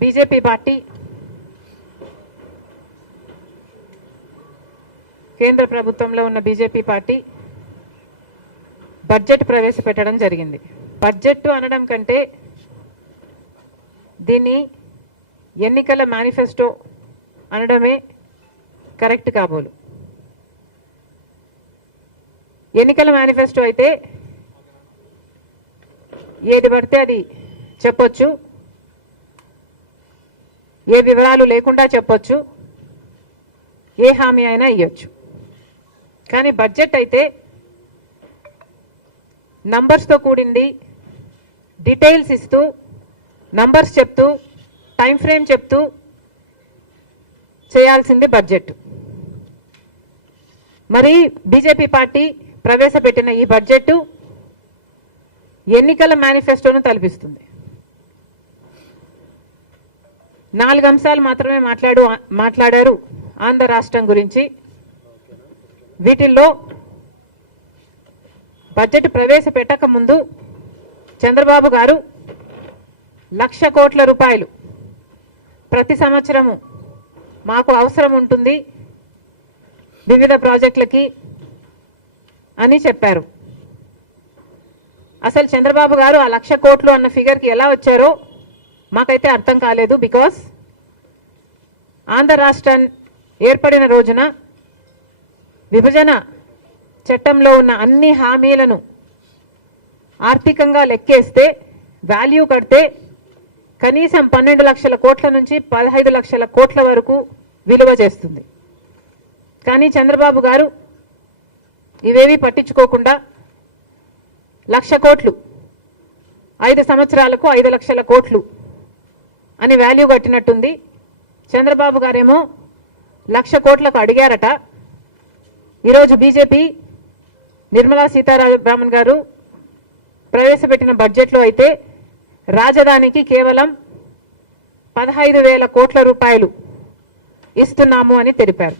BJP party కేంద్ర ప్రభుత్వంలో ఉన్న బీజేపీ పార్టీ బడ్జెట్ ప్రవేశపెట్టడం జరిగింది. బడ్జెట్ అనడం కంటే దీన్ని ఎన్నికల మేనిఫెస్టో అనడమే కరెక్ట్ కాబోలు. ఎన్నికల మేనిఫెస్టో అయితే ఏది పడితే అది చెప్పొచ్చు. ఏ వివరాలు లేకుండా చెప్పొచ్చు. ఏ హామీ అయినా ఇవ్వచ్చు కానీ బడ్జెట్ అయితే నంబర్స్తో కూడింది డీటెయిల్స్ ఇస్తూ నంబర్స్ చెప్తూ టైం ఫ్రేమ్ చెప్తూ చేయాల్సింది బడ్జెట్ మరి బీజేపీ పార్టీ ప్రవేశపెట్టిన ఈ బడ్జెట్ ఎన్నికల మేనిఫెస్టోను తలపిస్తుంది. నాలుగు అంశాలు మాత్రమే మాట్లాడు మాట్లాడారు ఆంధ్ర రాష్ట్రం గురించి. వీటిల్లో బడ్జెట్ ప్రవేశపెట్టక ముందు చంద్రబాబు గారు లక్ష కోట్ల రూపాయలు. ప్రతి సంవత్సరము మాకు అవసరం ఉంటుంది వివిధ ప్రాజెక్టులకి అని చెప్పారు. అసలు చంద్రబాబు గారు ఆ లక్ష కోట్లు అన్న ఫిగర్కి ఎలా వచ్చారో మాకైతే అర్థం కాలేదు బికాస్ ఆంధ్ర రాష్ట్రం ఏర్పడిన రోజున విభజన చట్టంలో ఉన్న అన్ని హామీలను ఆర్థికంగా లెక్కేస్తే వాల్యూ కడితే కనీసం పన్నెండు లక్షల కోట్ల నుంచి పదహైదు లక్షల కోట్ల వరకు విలువ చేస్తుంది. కానీ చంద్రబాబు గారు ఇవేవి పట్టించుకోకుండా లక్ష కోట్లు ఐదు సంవత్సరాలకు ఐదు లక్షల కోట్లు అని వాల్యూ కట్టినట్టుంది. చంద్రబాబు గారేమో లక్ష కోట్లకు అడిగారట. ఈరోజు బీజేపీ నిర్మలా సీతారామన్ గారు ప్రవేశపెట్టిన బడ్జెట్లో అయితే రాజధానికి కేవలం పదహైదు వేల కోట్ల రూపాయలు ఇస్తున్నాము అని తెలిపారు.